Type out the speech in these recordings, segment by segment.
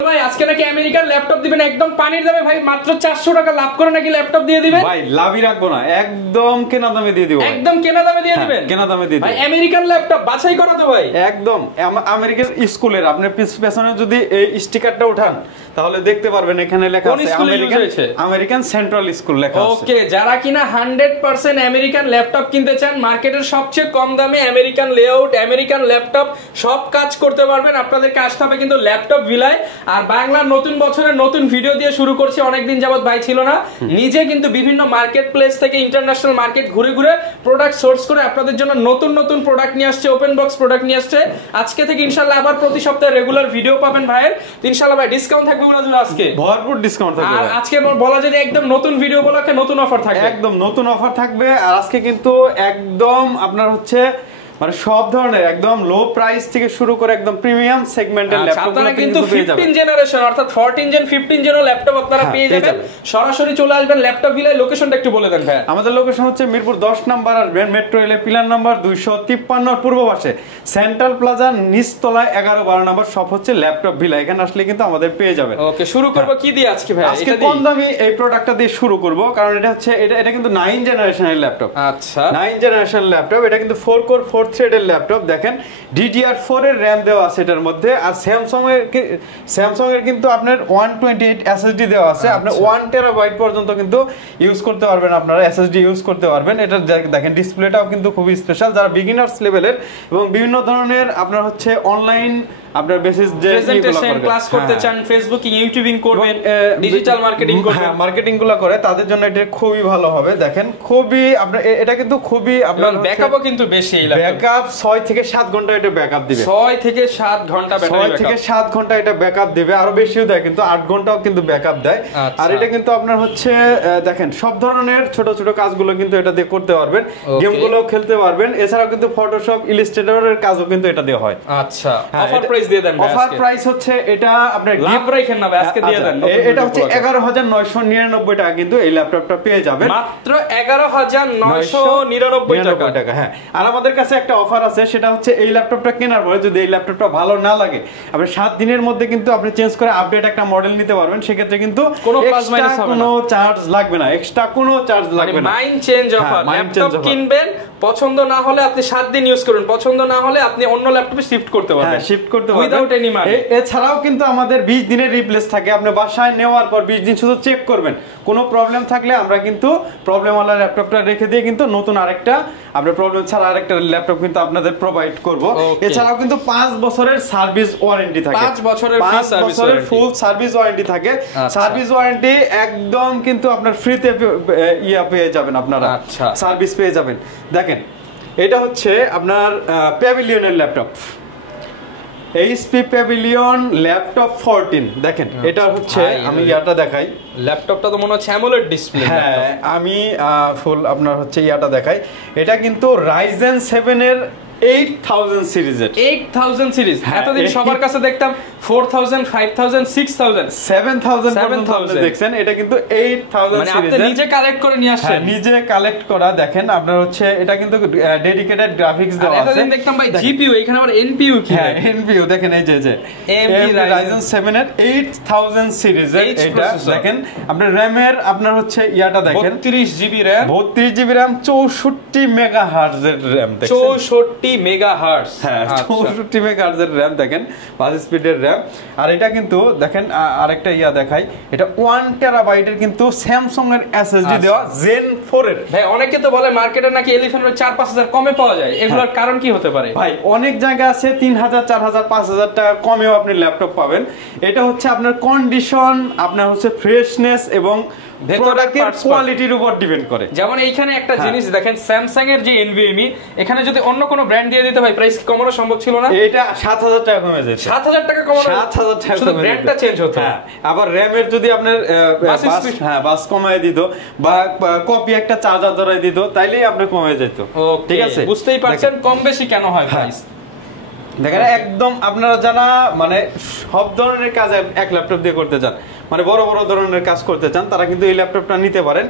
ভাই আজকে নাকি আমেরিকার ল্যাপটপ দিবেন একদম পানির দামে ভাই, মাত্র 400 টাকা লাভ করে নাকি ল্যাপটপ দিয়ে দিবেন। ভাই লাভই রাখবো না, একদম কেনা দামে দিয়ে দিব। একদম কেনা দামে দিয়ে দিবেন? কেনা দামে দিয়ে দিব ভাই। আমেরিকান ল্যাপটপ বাছাই করা তো ভাই, একদম আমেরিকার স্কুলের। আপনি পেছনে যদি এই স্টিকারটা উঠান তাহলে দেখতে পারবেন এখানে লেখা আছে আমেরিকান সেন্ট্রাল স্কুল লেখা আছে। ওকে, যারা কিনা 100% আমেরিকান ল্যাপটপ কিনতে চান, মার্কেটের সবচেয়ে কম দামে আমেরিকান লেআউট, আমেরিকান ল্যাপটপ সব কাজ করতে পারবেন। আপনাদেরকে আসতে হবে কিন্তু ল্যাপটপ ভিলায়। আর বাংলার নতুন বছরের নতুন ভিডিও দিয়ে শুরু করছি, অনেকদিন যাবত ভাই ছিল না। নিজে কিন্তু বিভিন্ন মার্কেট প্লেস থেকে ইন্টারন্যাশনাল মার্কেট ঘুরে ঘুরে প্রোডাক্ট সোর্স করে আপনাদের জন্য নতুন নতুন প্রোডাক্ট নিয়ে আসছে, ওপেন বক্স প্রোডাক্ট নিয়ে আসছে। আজকে থেকে ইনশাআল্লাহ আবার প্রতি সপ্তাহে রেগুলার ভিডিও পাবেন ভাইয়ের। ইনশাআল্লাহ ভাই ডিসকাউন্ট থাকবে আজকে ভরপুর ডিসকাউন্ট থাকবে। আর আজকে বলা যায় একদম নতুন ভিডিও বলাকে নতুন অফার থাকবে, একদম নতুন অফার থাকবে। আর আজকে কিন্তু একদম আপনার হচ্ছে মানে সব ধরনের একদম লো প্রাইস থেকে শুরু করে একদম প্রিমিয়াম সেগমেন্টের ল্যাপটপ আপনারা কিন্তু 15 জেনারেশন অর্থাৎ 14 জেন 15 জেন ল্যাপটপ আপনারা পেয়ে যাবেন। সরাসরি চলে আসবেন ল্যাপটপ ভিলায়। লোকেশনটা একটু বলে দেন ভাই। আমাদের লোকেশন হচ্ছে মিরপুর 10 নাম্বার আসবেন, মেট্রো রেলের পিলার নাম্বার 253 পূর্ব পাশে সেন্ট্রাল প্লাজা নিচতলায় 11-12 নাম্বার শপ হচ্ছে ল্যাপটপ ভিলা। এখানে আসলে কিন্তু আমাদের পেয়ে যাবেন। ওকে, শুরু করব কি দিয়ে আজকে ভাই? আজকে কম দামি এই প্রোডাক্টটা দিয়ে শুরু করব, কারণ এটা হচ্ছে এটা কিন্তু 9 জেনারেশনের ল্যাপটপ। আচ্ছা, 9 জেনারেশন ল্যাপটপ। এটা কিন্তু 4 কোর 4 থ্রেডের ল্যাপটপ। দেখেন DDR4 এর RAM দেওয়া আছে এটার মধ্যে। আর স্যামসাং এর কিন্তু আপনার 128 SSD দেওয়া আছে। আপনি 1 টেরাবাইট পর্যন্ত কিন্তু ইউজ করতে পারবেন, আপনারা SSD ইউজ করতে পারবেন। এটা দেখেন ডিসপ্লেটাও কিন্তু খুবই স্পেশাল। যারা বিগিনার্স লেভেলের এবং বিভিন্ন ধরনের আপনার হচ্ছে অনলাইন আপনার বেসিস যে প্রেজেন্টেশন ক্লাস করতে চান, ফেসবুকিং ইউটিউবিং করবেন, ডিজিটাল মার্কেটিং করবেন, মার্কেটিং গুলো করে, তাদের জন্য এটা খুবই ভালো হবে। দেখেন খুবই আপনার এটা কিন্তু খুবই আপনার ব্যাকআপও কিন্তু বেশি। এই ব্যাকআপ 6 থেকে 7 ঘন্টা এটা ব্যাকআপ দিবে। 6 থেকে 7 ঘন্টা ব্যাটারি ব্যাকআপ। 6 থেকে 7 ঘন্টা এটা ব্যাকআপ দিবে। আরো বেশিও দেয়, কিন্তু 8 ঘন্টাও কিন্তু ব্যাকআপ দেয়। আর এটা কিন্তু আপনার হচ্ছে দেখেন সব ধরনের ছোট ছোট কাজগুলো কিন্তু এটা দিয়ে করতে পারবেন, গেমগুলো খেলতে পারবেন। এছাড়াও কিন্তু ফটোশপ, ইলাস্ট্রেটরের কাজও কিন্তু এটা দিয়ে হয়। আচ্ছা, অফার প্রাইস দিয়ে দেন ভাই। অফার প্রাইস হচ্ছে এটা আপনার গিফট রাখেন না ভাই, আজকে দিয়ে দেন। এটা হচ্ছে 11,999 টাকা কিন্তু এই ল্যাপটপটা পেয়ে যাবেন, মাত্র 11,999 টাকা। হ্যাঁ, আর আমাদের কাছে একটা অফার আছে, সেটা হচ্ছে এই ল্যাপটপটা কেনার পরে যদি এই ল্যাপটপটা ভালো না লাগে আপনি 7 দিনের মধ্যে কিন্তু আপনি চেঞ্জ করে আপডেট একটা মডেল নিতে পারবেন। সেক্ষেত্রে কিন্তু কোনো প্লাস মাইনাস হবে না, কোনো চার্জ লাগবে না, এক্সট্রা কোনো চার্জ লাগবে না। Mind change offer. ল্যাপটপ কিনবেন, পছন্দ না হলে আপনি 7 দিন ইউজ করুন, পছন্দ না হলে আপনি অন্য ল্যাপটপে শিফট করতে পারবেন। হ্যাঁ, শিফট করতে পারবেন উইদাউট এনি মানি। এছাড়াও কিন্তু আমাদের 20 দিনের রিপ্লেস থাকে। আপনি বাসায় নেওয়ার পর 20 দিন শুধু চেক করবেন, কোনো প্রবলেম থাকলে আমরা কিন্তু প্রবলেমওয়ালা ল্যাপটপটা রেখে দিয়ে কিন্তু নতুন আরেকটা আপনার প্রবলেম ছাড়া আরেকটা ল্যাপটপ কিন্তু আপনাদের প্রোভাইড করব। এছাড়াও কিন্তু 5 বছরের সার্ভিস ওয়ারেন্টি থাকে, 5 বছরের ফুল সার্ভিস ওয়ারেন্টি থাকে। সার্ভিস ওয়ারেন্টি একদম কিন্তু আপনার ফ্রিতে পেয়ে যাবেন, আপনারা সার্ভিস পেয়ে যাবেন। দেখেন এটা হচ্ছে আপনার প্যাভিলিয়নের ল্যাপটপ, HP প্যাভিলিয়ন ল্যাপটপ 14। দেখেন এটা হচ্ছে আমি ইয়াটা দেখাই, ল্যাপটপটা তো মনে হচ্ছে অ্যামোলেড ডিসপ্লে। হ্যাঁ, আমি ফুল আপনার হচ্ছে ইয়াটা দেখাই। এটা কিন্তু Ryzen 7 এর 8000 সিরিজের 8000 সিরিজ। এতদিন সবার কাছে দেখতাম 4000, 5000, 6000, 7000 দেখছেন। এটা কিন্তু 8000 মানে আপনি নিজে কালেক্ট করে নিয়ে আসছেন। নিজে কালেক্ট করা। দেখেন আপনার হচ্ছে এটা কিন্তু ডেডিকেটেড গ্রাফিক্স দেওয়া আছে। এতদিন দেখতাম ভাই GPU, এখানে আবার NPU কি? হ্যাঁ, NPU দেখেন এই যে AMD Ryzen 7 এর 8000 সিরিজের এটা দেখেন। আপনার RAM এর আপনার হচ্ছে ইয়াটা দেখেন 32GB RAM, 32GB RAM, 64 megahertz এর RAM দেখেন, 64 মেগাহার্টজ। হ্যাঁ, 64 মেগাহার্টজ এর RAM দেখেন, ফাস্ট স্পিডের RAM। আর এটা কিন্তু দেখেন আরেকটা ইয়া দেখাই, এটা 1 টেরাবাইটের কিন্তু স্যামসাং এর SSD দেওয়া Zen 4 এর। ভাই অনেকে তো বলে মার্কেটে নাকি এলিফ্যান্টের 4-5 কমে পাওয়া যায়, এগুলোর কারণ কি হতে পারে? ভাই অনেক জায়গা আছে 3000, 4000, 5000 টাকা কমেও আপনি ল্যাপটপ পাবেন। এটা হচ্ছে আপনার কন্ডিশন, আপনার হচ্ছে ফ্রেশনেস এবং প্রোডাক্টের কোয়ালিটির উপর ডিপেন্ড করে। যেমন এইখানে একটা জিনিস দেখেন, স্যামসাং এর যে NVMe, এখানে যদি অন্য কোনো ব্র্যান্ড দিয়ে দিতে ভাই প্রাইস কমানো সম্ভব ছিল না? এটা 7000 টাকা কমে যেত, 7000 টাকা কমানো, 7000 টাকা শুধু ব্র্যান্ডটা চেঞ্জ হতো। হ্যাঁ, আবার RAM এর যদি আপনার বাস কমায় দিত বা কপি একটা চার্জার ধরাই দিত, তাইলেই আপনি কমে যেত। ঠিক আছে, বুঝতেই পারছেন কম বেশি কেন হয় প্রাইস। দেখেন একদম আপনারা যারা মানে সব ধরনের কাজ এক ল্যাপটপ দিয়ে করতে চান, মানে বড় বড় ধরনের কাজ করতে চান, তারা কিন্তু এই ল্যাপটপটা নিতে পারেন।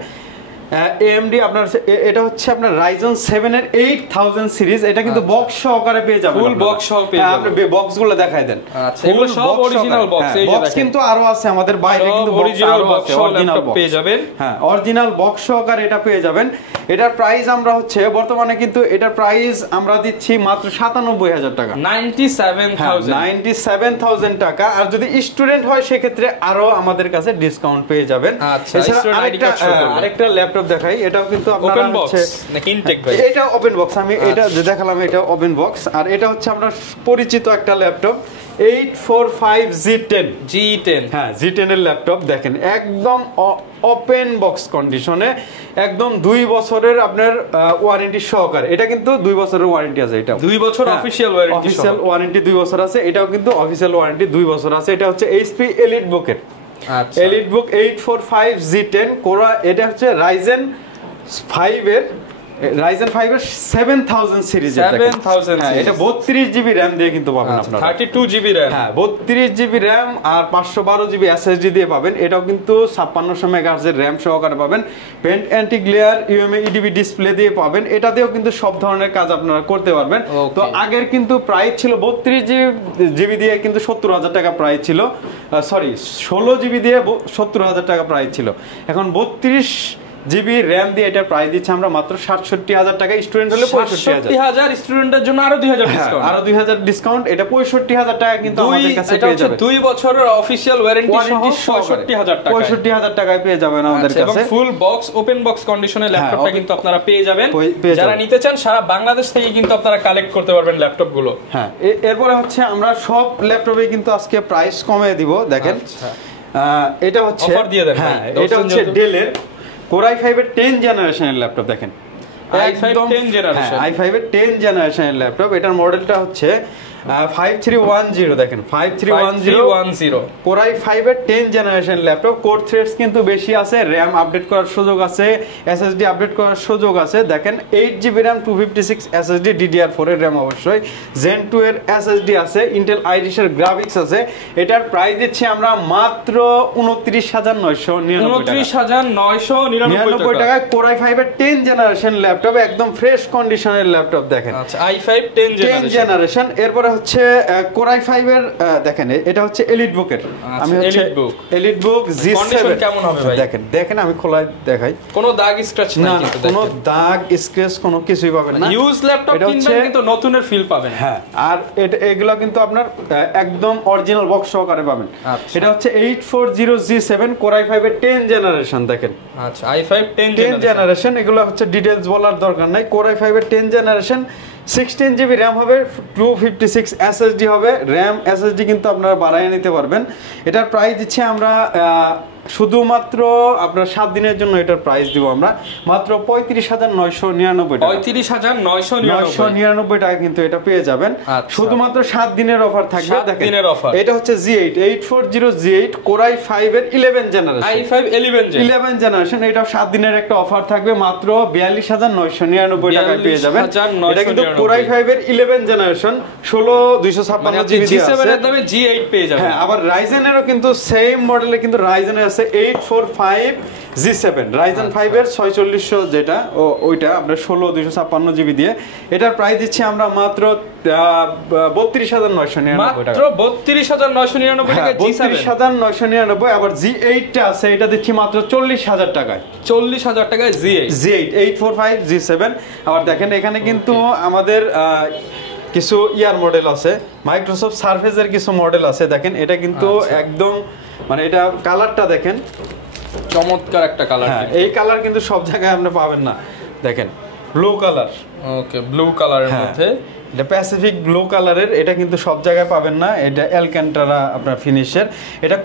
AMD আপনার এটা হচ্ছে আপনার Ryzen 7 এর 8000 সিরিজ, এটা কিন্তু বক্স সহকারে পেয়ে যাবেন, ফুল বক্স সহ পেয়ে যাবেন। আপনি বক্সগুলো দেখাই দেন। আচ্ছা, এগুলো সব অরিজিনাল বক্স, এই যে বক্স দেখেন কিন্তু আরো আছে আমাদের বাইরে, কিন্তু অরিজিনাল বক্স অরিজিনাল বক্স পেয়ে যাবেন। হ্যাঁ, অরিজিনাল বক্স সহকারে এটা পেয়ে যাবেন। এটার প্রাইস আমরা হচ্ছে বর্তমানে কিন্তু এটার প্রাইস আমরা দিচ্ছি মাত্র 97000 টাকা, 97000 টাকা। আর যদি স্টুডেন্ট হয় সেক্ষেত্রে আরো আমাদের কাছে ডিসকাউন্ট পেয়ে যাবেন। আচ্ছা, এছাড়া আরেকটা ল্যাপটপ দেখাই, এটাও কিন্তু আপনারা হচ্ছে নাকি ইনটেক ভাই, এটা ওপেন বক্স, আমি এটা যে দেখালাম এটা ওপেন বক্স। আর এটা হচ্ছে আমরা পরিচিত একটা ল্যাপটপ 845 G10, হ্যাঁ G10 এর ল্যাপটপ দেখেন, একদম ওপেন বক্স কন্ডিশনে, একদম 2 বছরের আপনার ওয়ারেন্টি সহকারে। এটা কিন্তু 2 বছরের ওয়ারেন্টি আছে, এটা 2 বছর অফিশিয়াল ওয়ারেন্টি, অফিশিয়াল ওয়ারেন্টি 2 বছর আছে, এটাও কিন্তু অফিশিয়াল ওয়ারেন্টি 2 বছর আছে। এটা হচ্ছে HP EliteBook এর, আচ্ছা EliteBook 845 G10 কোরা, এটা হচ্ছে Ryzen 5 এর 7000 সিরিজের, 7000 হ্যাঁ, এটা 32 জিবি RAM দিয়ে কিন্তু পাবেন আপনারা, 32 জিবি RAM, হ্যাঁ 32 জিবি RAM আর 512 জিবি SSD দিয়ে পাবেন। এটাও কিন্তু 5600 মেগাহার্জ এর RAM সহকারে পাবেন। পেন্ট anti glare UMA EDB display দিয়ে পাবেন। এটা দিয়েও কিন্তু সব ধরনের কাজ আপনারা করতে পারবেন। তো আগের কিন্তু প্রাইস ছিল 32 জিবি দিয়ে কিন্তু 70000 টাকা প্রাইস ছিল, সরি 16 জিবি দিয়ে 70000 টাকা প্রাইস ছিল। এখন 32 জিবি RAM দিয়ে এটা প্রাইস দিচ্ছি আমরা মাত্র 67000 টাকা, স্টুডেন্ট হলে 65000, স্টুডেন্টের জন্য আরো 2000 ডিসকাউন্ট, আরো 2000 ডিসকাউন্ট, এটা 65000 টাকা কিন্তু আমাদের কাছে পেয়ে যাবেন। 2 বছরের অফিশিয়াল ওয়ারেন্টি সহ 65000 টাকায় পেয়ে যাবেন আমাদের কাছে, এবং ফুল বক্স ওপেন বক্স কন্ডিশনের ল্যাপটপটা কিন্তু আপনারা পেয়ে যাবেন। যারা নিতে চান সারা বাংলাদেশ থেকে কিন্তু আপনারা কালেক্ট করতে পারবেন ল্যাপটপ গুলো। হ্যাঁ, এরপরে হচ্ছে আমরা সব ল্যাপটপে কিন্তু আজকে প্রাইস কমিয়ে দিব, দেখেন এটা হচ্ছে অফার দিয়ে দেন, হ্যাঁ এটা হচ্ছে ডেলের Core i5 এর 10 জেনারেশনের ল্যাপটপ, দেখেন i5 10 জেনারেশন, i5 এর 10 জেনারেশনের ল্যাপটপ। এটার মডেলটা হচ্ছে 5310, দেখেন 5310 Core i5 এর 10 জেনারেশন ল্যাপটপ। কোর থ্রেডস কিন্তু বেশি আছে, RAM আপডেট করার সুযোগ আছে, SSD আপডেট করার সুযোগ আছে। দেখেন 8GB RAM 256 SSD DDR4 এর RAM অবশ্যই, Zen 2 এর SSD আছে, Intel Iris এর গ্রাফিক্স আছে। এটার প্রাইস দিচ্ছি আমরা মাত্র 29999 টাকায় Core i5 এর 10 জেনারেশন ল্যাপটপ, একদম ফ্রেশ কন্ডিশনের ল্যাপটপ দেখেন। আচ্ছা i5 10 জেনারেশন। এরপরে হচ্ছে Core i5 এর দেখেন এটা হচ্ছে EliteBook এর, আমি হচ্ছে EliteBook G7 কন্ডিশন কেমন হবে ভাই, দেখেন আমি খোলাই দেখাই, কোনো দাগ স্ক্র্যাচ নাই কিন্তু, কোনো দাগ স্ক্র্যাচ কোনো কিছুই পাবেন না। ইউজ ল্যাপটপ কিনবেন কিন্তু নতুনের ফিল পাবেন। হ্যাঁ, আর এগুলো কিন্তু আপনার একদম অরিজিনাল বক্স সহকারে পাবেন। এটা হচ্ছে 840 G7 Core i5 এর 10 জেনারেশন, দেখেন আচ্ছা i5 10 জেনারেশন। এগুলো হচ্ছে ডিটেইলস বলার দরকার নাই। Core i5 এর 10 জেনারেশন, 16GB RAM হবে, 256 SSD হবে। RAM SSD কিন্তু আপনারা বাড়ায় নিতে পারবেন। এটার প্রাইস দিচ্ছি আমরা শুধুমাত্র আপনার 7 দিনের জন্য এটার প্রাইস দিব আমরা মাত্র 35999 টাকা, 35999 টাকা কিন্তু এটা পেয়ে যাবেন। শুধুমাত্র 7 দিনের অফার থাকবে, দেখেন এটা হচ্ছে G8 840 G8 Core i5 এর 11 জেনারেশন, i5 11 জেনারেশন। এটা 7 দিনের একটা অফার থাকবে, মাত্র 42999 টাকায় পেয়ে যাবেন। এটা কিন্তু Core i5 এর 11 জেনারেশন 16256 জিবি দিয়ে আছে, G7 এর দামে G8 পেয়ে যাবেন। হ্যাঁ, আবার Ryzen এরও কিন্তু সেম মডেলে কিন্তু Ryzen এর আছে 845 G7 Ryzen 5 এর 4600 যেটা ওইটা আপনার 16256 জিবি দিয়ে। এটার প্রাইস দিচ্ছি আমরা মাত্র 32999 মাত্র 32999 টাকা G7, 32999। আবার G8 টা আছে, এটা দিচ্ছি মাত্র 40000 টাকায়, 40000 টাকায় G8 845 G7। আবার দেখেন এখানে কিন্তু আমাদের কিছু ইয়ার মডেল আছে, মাইক্রোসফট সারফেস এর কিছু মডেল আছে, দেখেন এটা কিন্তু একদম মানে এটা কালারটা দেখেন চমৎকার একটা কালার। এই কালার কিন্তু সব জায়গায় আপনি পাবেন না, দেখেন ব্লু কালার, ওকে ব্লু কালারের মধ্যে, এটা প্যাসিফিক ব্লু কালারের, এটা কিন্তু সব জায়গায় পাবেন না। এটা অ্যালক্যান্টারা আপনার ফিনিশের। এটা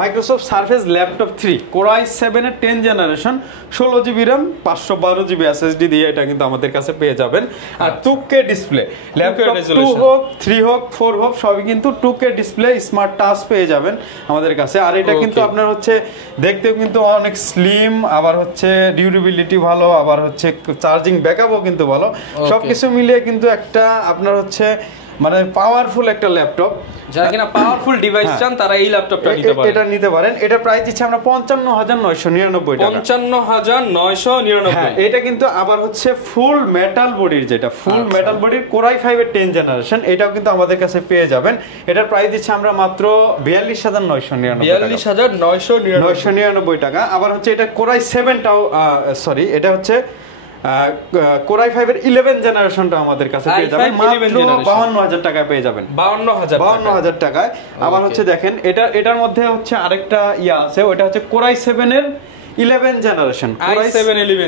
Microsoft surface laptop 3 Core i7 এর 10 generation 16GB RAM 512GB SSD দিয়ে এটা কিন্তু আমাদের কাছে পেয়ে যাবেন। আর 2K ডিসপ্লে, ল্যাপটপ 2 হোক 3 হোক 4 হোক সবই কিন্তু 2K ডিসপ্লে স্মার্ট টাচ পেয়ে যাবেন আমাদের কাছে। আর এটা কিন্তু আপনার হচ্ছে দেখতেও কিন্তু অনেক স্লিম, আবার হচ্ছে ডিউরেবিলিটি ভালো, আবার হচ্ছে চার্জিং ব্যাকআপও কিন্তু ভালো। সবকিছু মিলিয়ে কিন্তু একটা আপনার হচ্ছে মানে পাওয়ারফুল একটা ল্যাপটপ, যারা কিনা পাওয়ারফুল ডিভাইস চান তারা এই ল্যাপটপটা নিতে পারেন। এটা নিতে পারেন। এটা প্রাইস দিচ্ছি আমরা 55,999 টাকা। 55,999। হ্যাঁ, এটা কিন্তু আবার হচ্ছে ফুল মেটাল বডির, যেটা ফুল মেটাল বডির কোরাই 5 এর 10 জেনারেশন, এটাও কিন্তু আমাদের কাছে পেয়ে যাবেন। এটার প্রাইস দিচ্ছি আমরা মাত্র 42,999 টাকা। আবার হচ্ছে এটা কোরাই 7টাও সরি এটা হচ্ছে কোরাই 5 এর 11 জেনারেশনটা আমাদের কাছে পেয়ে যাবেন মাত্র 52,000 টাকায় পেয়ে যাবেন। 52,000 টাকায়। আবার হচ্ছে দেখেন এটার মধ্যে হচ্ছে আরেকটা আছে, ওটা হচ্ছে কোরাই 7 এর 11 জেনারেশন,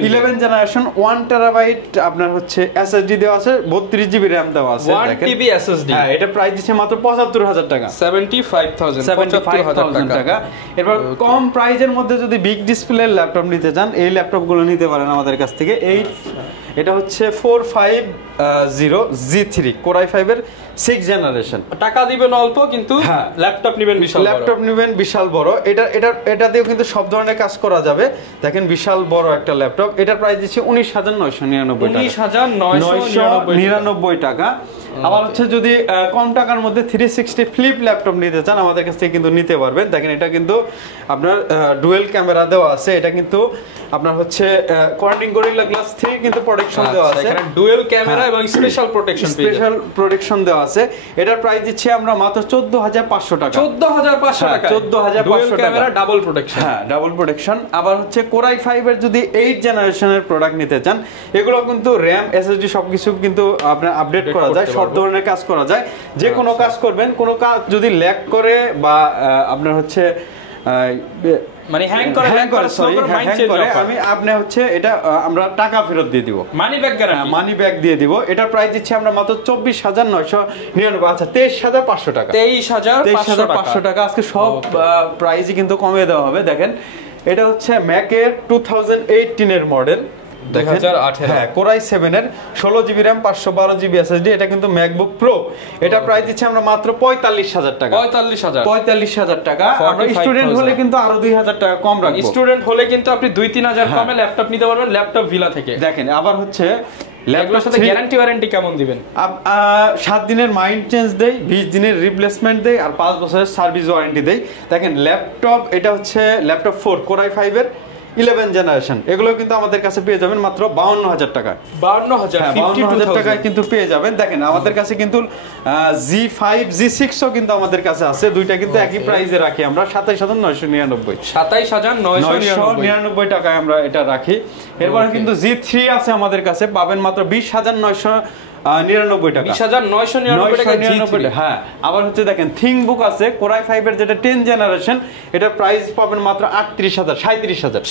11 জেনারেশন 1 টেরাবাইট আপনার হচ্ছে এসএসডি দেওয়া আছে, 32 জিবি র‍্যাম দেওয়া আছে। 1 টিবি এসএসডি। হ্যাঁ, এটা প্রাইস দিচ্ছে মাত্র 75,000 টাকা, 75,000 টাকা। এরপর কম প্রাইজের মধ্যে যদি বিগ ডিসপ্লের ল্যাপটপ নিতে চান, এই ল্যাপটপগুলো নিতে পারেন আমাদের কাছ থেকে। এটা হচ্ছে 450G3 কোরাই 5 এর 6 জেনারেশন। টাকা দিবেন অল্প কিন্তু ল্যাপটপ নেবেন বিশাল বড়। এটা দিয়েও কিন্তু সব ধরনের কাজ করা যাবে। দেখেন বিশাল বড় একটা ল্যাপটপ। এটার প্রাইস দিচ্ছে 19,999 টাকা। আবার হচ্ছে যদি কম টাকার মধ্যে 360 ফ্লিপ ল্যাপটপ নিতে চান আমাদের কাছ থেকে কিন্তু নিতে পারবেন। দেখেন এটা কিন্তু আপনার ডুয়েল ক্যামেরা দেওয়া আছে, এটা কিন্তু আপনার হচ্ছে কর্নিং গরিলা গ্লাস 3 কিন্তু প্রোটেকশন দেওয়া আছে, এখানে ডুয়েল ক্যামেরা এবং স্পেশাল প্রোটেকশন দেওয়া আছে। এটার প্রাইস দিচ্ছি আমরা মাত্র 14,500 টাকা। 14,500 টাকা, 14,500 টাকা, ক্যামেরা ডাবল প্রোটেকশন। হ্যাঁ, ডাবল প্রোটেকশন। আবার হচ্ছে কোরাই 5 এর যদি 8 জেনারেশনের প্রোডাক্ট নিতে চান, এগুলো কিন্তু র‍্যাম এসএসডি সবকিছু কিন্তু আপনার আপডেট করা যায়, সব ধরনের কাজ করা যায়। যে কোনো কাজ করবেন, কোনো কাজ যদি ল্যাগ করে বা আপনার হচ্ছে মানে হ্যাং করে আমি আপনি হচ্ছে এটা আমরা টাকা ফেরত দিয়ে দিব, money back guarantee, money back দিয়ে দিব। এটার প্রাইস দিচ্ছি আমরা মাত্র 24,999। আচ্ছা 23,500 টাকা, 23,500 টাকা। আজকে সব প্রাইসই কিন্তু কমিয়ে দেওয়া হবে। দেখেন এটা হচ্ছে ম্যাকের 2018 এর মডেল, 2018। হ্যাঁ, কোরাই 7 এর 16 জিবি র‍্যাম 512 জিবি এসএসডি। এটা কিন্তু ম্যাকবুক প্রো। এটা প্রাইস দিচ্ছি আমরা মাত্র 45,000 টাকা। 45,000 টাকা। আমরা স্টুডেন্ট হলে কিন্তু আরো 2,000 টাকা কম রাখবো। স্টুডেন্ট হলে কিন্তু আপনি 2-3,000 কমে ল্যাপটপ নিতে পারবেন ল্যাপটপ ভিলা থেকে। দেখেন আবার হচ্ছে ল্যাপটপের সাথে গ্যারান্টি ওয়ারেন্টি কেমন দিবেন? 7 দিনের মাইন্ড চেঞ্জ দেই, 20 দিনের রিপ্লেসমেন্ট দেই, আর 5 বছরের সার্ভিস ওয়ারেন্টি দেই। দেখেন ল্যাপটপ, এটা হচ্ছে ল্যাপটপ 4 কোরাই 5 এর 11 জেনারেশন। এগুলো কিন্তু আমাদের কাছে পেয়ে যাবেন মাত্র 52,000 টাকা। 52,000 টাকায় কিন্তু পেয়ে যাবেন। দেখেন আমাদের কাছে কিন্তু G5 G6 ও কিন্তু আমাদের কাছে আছে, দুইটা কিন্তু একই প্রাইসে রাখি আমরা 27,999। 27,999 টাকায় আমরা এটা রাখি। এরপরে কিন্তু G3 আছে আমাদের কাছে, পাবেন মাত্র 20,999 টাকা। 20,999 টাকা G3। হ্যাঁ, আবার হচ্ছে দেখেন থিংকবুক আছে কোরাই 5 এর যেটা 10 জেনারেশন, এটা প্রাইস পাবেন মাত্র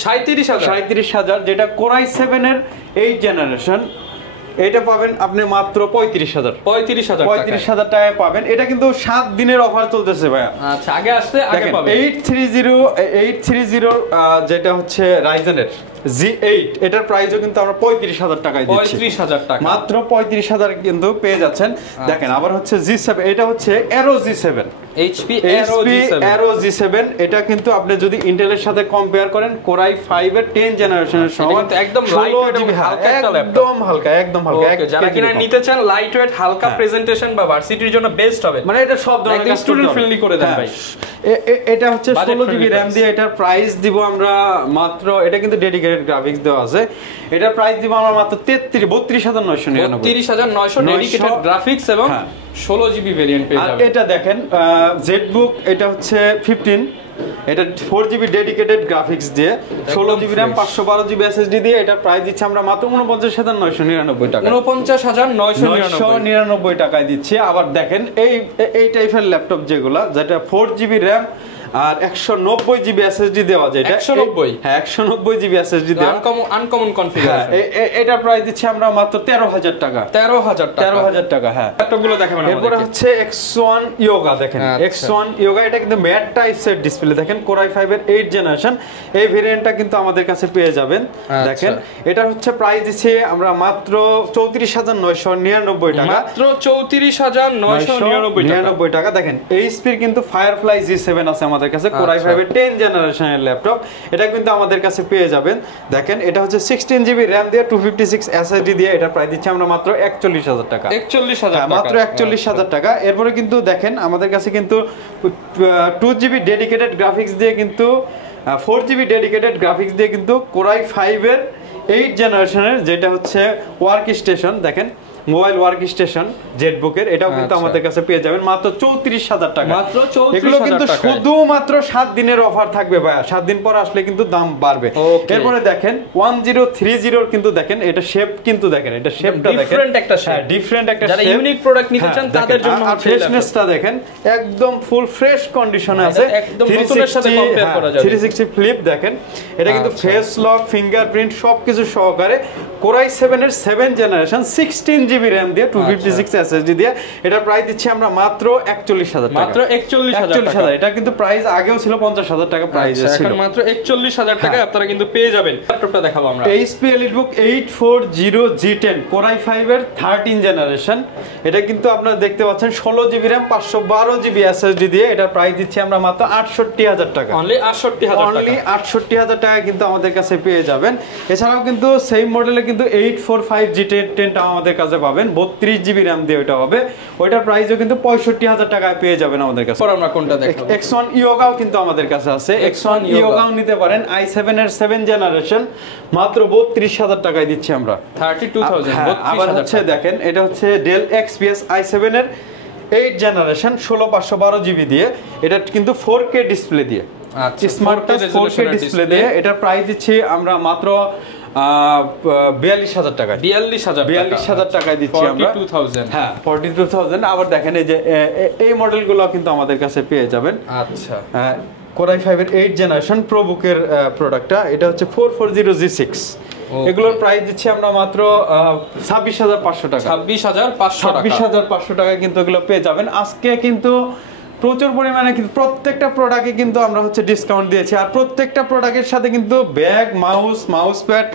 37,000, যেটা কোরাই 7 এর 8 জেনারেশন, এটা পাবেন আপনি মাত্র 35,000 টাকায় পাবেন। এটা কিন্তু 7 দিনের অফার চলতেছে ভাইয়া। আচ্ছা, আগে আসতে আগে পাবেন। 830 যেটা হচ্ছে রাইজেনের G8, এটার প্রাইসও কিন্তু আমরা 35,000 টাকায় দিচ্ছি। 35,000 টাকা, মাত্র 35,000 কিন্তু পেয়ে যাচ্ছেন। দেখেন আবার হচ্ছে G7, এটা হচ্ছে Aero G7, HP Aero G7। এটা কিন্তু আপনি যদি ইন্টেলের সাথে কম্পেয়ার করেন, কোরাই 5 এর 10 জেনারেশনের সমান, একদম লাইটওয়েট এবং হালকা একটা ল্যাপটপ, একদম হালকা। যারা কিনা নিতে চান লাইটওয়েট হালকা প্রেজেন্টেশন বা ভার্সিটির জন্য বেস্ট হবে, মানে এটা সব ধরনের স্টুডেন্ট ফ্রেন্ডলি করে দেন ভাই। এটা হচ্ছে 16 জিবি র‍্যাম দিয়ে, এটার প্রাইস দিব আমরা মাত্র, এটা কিন্তু ডেডিকেটেড গ্রাফিক্স দেওয়া আছে, এটার প্রাইস দিব আমরা মাত্র 32,999। 32,900 ডেডিকেটেড গ্রাফিক্স এবং 16 জিবি ভেরিয়েন্ট পেয়ে যাবেন। এটা দেখেন জেটবুক, এটা হচ্ছে 15, এটা 4 জিবি ডেডিকেটেড গ্রাফিক্স দিয়ে 16 জিবি র‍্যাম 512 জিবি এসএসডি দিয়ে, এটা প্রাইস দিচ্ছি আমরা মাত্র 49,999 টাকা। 49,999 টাকায় দিচ্ছি। আবার দেখেন এই টাইপের ল্যাপটপ যেগুলা, যেটা 4 জিবি র‍্যাম আর 190 জিবি এসএসডি দেওয়া, যেটা 190, হ্যাঁ 190 জিবি এসএসডি দেওয়া, আনকমন কনফিগারেশন। এটা প্রাইস দিচ্ছি আমরা মাত্র 13,000 টাকা। 13,000 টাকা। হ্যাঁ, ল্যাপটপগুলো দেখাবেন। এরপর হচ্ছে X1 Yoga, দেখেন X1 Yoga, এটা কিন্তু ম্যাট টাইপ সেট ডিসপ্লে। দেখেন কোরাই 5 এর 8 জেনারেশন, এই ভেরিয়েন্টটা কিন্তু আমাদের কাছে পেয়ে যাবেন। দেখেন এটা হচ্ছে প্রাইস দিচ্ছি আমরা মাত্র 34,999 টাকা। মাত্র 34,999 টাকা। দেখেন এইচপি কিন্তু ফায়ারফ্লাই G7 আছে আমাদের আমাদের কাছে কোর i5 এর 10 জেনারেশনের ল্যাপটপ। এটা কিন্তু আমাদের কাছে পেয়ে যাবেন। দেখেন এটা হচ্ছে 16 জিবি RAM দিয়ে 256 SSD দিয়ে, এটা প্রায় দিচ্ছি আমরা মাত্র 41000 টাকা। 41000 টাকা, মাত্র 41000 টাকা। এরপরে কিন্তু দেখেন আমাদের কাছে কিন্তু 2 জিবি ডেডিকেটেড গ্রাফিক্স দিয়ে কিন্তু 4 জিবি ডেডিকেটেড গ্রাফিক্স দিয়ে কিন্তু কোর i5 এর 8 জেনারেশনের, যেটা হচ্ছে ওয়ার্ক স্টেশন, দেখেন মোবাইল ওয়ার্ক স্টেশন জেটবুকের, এটাও কিন্তু আমাদের কাছে পেয়ে যাবেন মাত্র 34000 টাকা। মাত্র 34000 এগুলো কিন্তু শুধুমাত্র 7 দিনের অফার থাকবে ভাইয়া, 7 দিন পর আসলে কিন্তু দাম বাড়বে। এরপরে দেখেন 1030 এর কিন্তু দেখেন এটা শেপ, কিন্তু দেখেন এটা শেপটা দেখেন ডিফারেন্ট একটা শেপ, ডিফারেন্ট একটা শেপ। যারা ইউনিক প্রোডাক্ট নিতে চান তাদের জন্য আর ফ্রেশনেসটা দেখেন একদম ফুল ফ্রেশ কন্ডিশনে আছে, একদম নতুনের সাথে কম্পেয়ার করা যাবে। 360 ফ্লিপ দেখেন, এটা কিন্তু ফেস লক, ফিঙ্গারপ্রিন্ট সবকিছু সহকারে কোর i7 এর 7 জেনারেশন 16 জিবি RAM দিয়ে 256 SSD দিয়ে, এটা প্রাইস দিচ্ছি আমরা মাত্র 41000 টাকা। মাত্র 41000 টাকা। এটা কিন্তু প্রাইস আগেও ছিল 50000 টাকা প্রাইস ছিল, এখন মাত্র 41000 টাকায় আপনারা কিন্তু পেয়ে যাবেন। ল্যাপটপটা দেখাবো আমরা, HP EliteBook 840G10 core i5 এর 13 জেনারেশন। এটা কিন্তু আপনারা দেখতে পাচ্ছেন 16 জিবি RAM 512 জিবি SSD দিয়ে, এটা প্রাইস দিচ্ছি আমরা মাত্র 68000 টাকা। অনলি 68000 টাকা, অনলি 68000 টাকা কিন্তু আমাদের কাছে পেয়ে যাবেন। এছাড়াও কিন্তু সেম মডেলে কিন্তু 845G10টা আমাদের কাছে পাবেন, 32 জিবি RAM দিয়ে ওটা হবে, ওইটার প্রাইসও কিন্তু 65000 টাকায় পেয়ে যাবেন আমাদের কাছে। পর আমরা কোনটা দেখাবো, X1 Yogaও কিন্তু আমাদের কাছে আছে, X1 Yogaও নিতে পারেন, i7 এর 7 জেনারেশন মাত্র 32000 টাকায় দিচ্ছি আমরা, 32000। আবার হচ্ছে দেখেন এটা হচ্ছে Dell XPS i7 এর 8 জেনারেশন 16512 জিবি দিয়ে, এটা কিন্তু 4K ডিসপ্লে দিয়ে, স্মার্ট টাচ 4K ডিসপ্লে দিয়ে, এটার প্রাইস দিচ্ছি আমরা মাত্র 42000 টাকা। 42000 টাকায় দিচ্ছি আমরা, 42000। হ্যাঁ 42000। আবার দেখেন এই যে এই মডেলগুলো কিন্তু আমাদের কাছে পেয়ে যাবেন। আচ্ছা, কোর i5 এর 8 জেনারেশন প্রোবুকের প্রোডাক্টটা, এটা হচ্ছে 440G6, এগুলোর প্রাইস দিচ্ছি আমরা মাত্র 26500 টাকা। 26500 টাকা কিন্তু এগুলো পেয়ে যাবেন। আজকে কিন্তু প্রচুর পরিমাণে কিন্তু প্রত্যেকটা প্রোডাক্টে কিন্তু আমরা হচ্ছে ডিসকাউন্ট দিয়েছি, আর প্রত্যেকটা প্রোডাক্টের সাথে কিন্তু bag, mouse pad,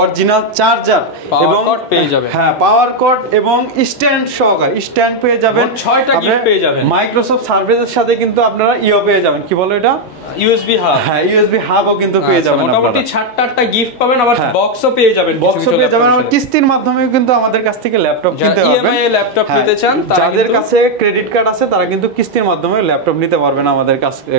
original charger এবং পেয়ে যাবেন, হ্যাঁ পাওয়ার কর্ড এবং স্ট্যান্ড সহকারে স্ট্যান্ড পেয়ে যাবেন, 6টা গিফট পেয়ে যাবেন। মাইক্রোসফট সার্ভিসের সাথে কিন্তু আপনারা পেয়ে যাবেন, কি বলো এটা, ইউএসবি হাব, হ্যাঁ ইউএসবি হাবও কিন্তু পেয়ে যাবেন। মোটামুটি 7টা গিফট পাবেন, আবার বক্সও পেয়ে যাবেন, আবার কিস্তির মাধ্যমেও কিন্তু আমাদের কাছ থেকে ল্যাপটপ কিনতে পারবেন। ইএমআই এ ল্যাপটপ নিতে চান, যাদের কাছে ক্রেডিট কার্ড আছে তারা কিন্তু কিস্তির মাধ্যমে ল্যাপটপ নিতে পারবেন আমাদের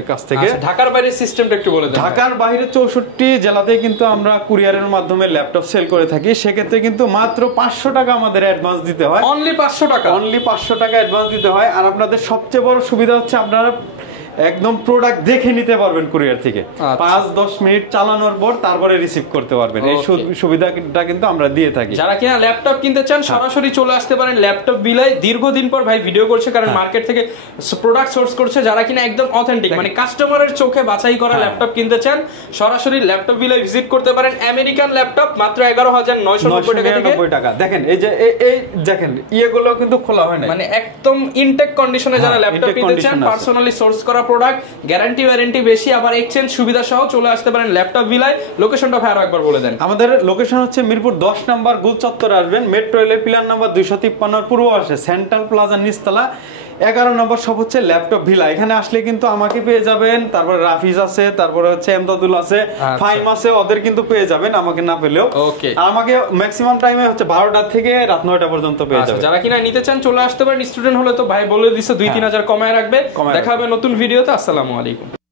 কাছ থেকে। ঢাকার বাইরের সিস্টেমটা একটু বলে দেন। ঢাকার বাইরে 64 জেলাতে কিন্তু আমরা কুরিয়ারের মাধ্যমে ল্যাপটপ সেল করে থাকি, সেক্ষেত্রে কিন্তু মাত্র 500 টাকা আমাদের অ্যাডভান্স দিতে হয়, অনলি 500 টাকা, অনলি 500 টাকা অ্যাডভান্স দিতে হয়। আর আপনাদের সবচেয়ে বড় সুবিধা হচ্ছে আপনারা একদম প্রোডাক্ট দেখে নিতে পারবেন কুরিয়ার থেকে, 5-10 মিনিট চালানোর পর তারপরে রিসিভ করতে পারবেন, এই সুবিধাটা কিন্তু আমরা দিয়ে থাকি। যারা কিনা ল্যাপটপ কিনতে চান সরাসরি চলে আসতে পারেন ল্যাপটপ বিলাই। দীর্ঘদিন পর ভাই ভিডিও করছে, কারণ মার্কেট থেকে প্রোডাক্ট সোর্স করছে, যারা কিনা একদম অথেন্টিক মানে কাস্টমারের চোখে বাছাই করা ল্যাপটপ কিনতে চান সরাসরি ল্যাপটপ বিলাই ভিজিট করতে পারেন। আমেরিকান ল্যাপটপ মাত্র 11990 টাকা। দেখেন এই যে এই দেখেন ইয়েগুলো কিন্তু খোলা হয় না, মানে একদম ইনটেক কন্ডিশনে যারা ল্যাপটপ কিনতে চান, পার্সোনালি সোর্স করা প্রোডাক্ট, গ্যারান্টি ওয়ারেন্টি বেশি, আবার এক্সচেঞ্জ সুবিধা সহ চলে আসতে পারেন ল্যাপটপ ভিলায়। লোকেশনটা ভাই আরেকবার বলে দেন। আমাদের লোকেশন হচ্ছে মিরপুর 10 নম্বর গোল চত্বরে আসবেন, মেট্রো রেলের পিলার নাম্বার 253 এর পূর্ব পাশে সেন্ট্রাল প্লাজা নিচতলা 11 নম্বর শপ হচ্ছে ল্যাপটপ ভিলা। এখানে আসলে কিন্তু আমাকে পেয়ে যাবেন, তারপর রাফিজ আছে, তারপরে হচ্ছে এমদাদুল আছে, ফাইম আছে, ওদের কিন্তু পেয়ে যাবেন আমাকে না পেলেও। ওকে, আমাকে ম্যাক্সিমাম টাইমে হচ্ছে 12টা থেকে রাত 9টা পর্যন্ত পেয়ে যাবেন। যারা কিনা নিতে চান চলে আসতে পারেন। স্টুডেন্ট হলে তো ভাই বলে দিছে 2-3 হাজার কমায় রাখবে। দেখা হবে নতুন ভিডিওতে। আসসালামু আলাইকুম।